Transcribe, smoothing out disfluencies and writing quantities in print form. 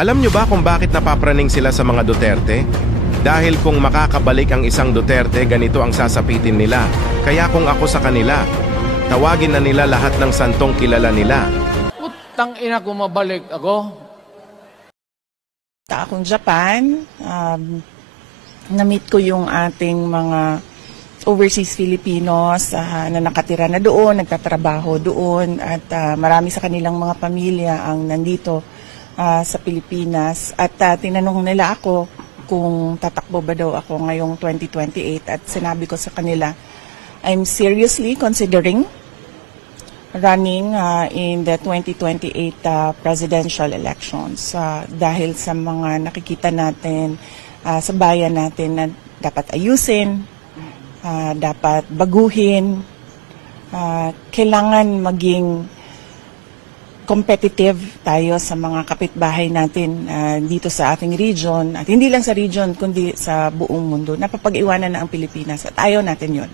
Alam nyo ba kung bakit napapraning sila sa mga Duterte? Dahil kung makakabalik ang isang Duterte, ganito ang sasapitin nila. Kaya kung ako sa kanila, tawagin na nila lahat ng santong kilala nila. Putang ina kung mabalik ako. Akong Japan, na-meet ko yung ating mga overseas Filipinos na nakatira na doon, nagtatrabaho doon, at marami sa kanilang mga pamilya ang nandito sa Pilipinas. At tinanong nila ako kung tatakbo ba daw ako ngayong 2028, at sinabi ko sa kanila, I'm seriously considering running in the 2028 presidential elections dahil sa mga nakikita natin sa bayan natin na dapat ayusin, dapat baguhin, kailangan maging competitive tayo sa mga kapitbahay natin dito sa ating region, at hindi lang sa region kundi sa buong mundo. Napapag-iwanan na ang Pilipinas at ayaw natin yon.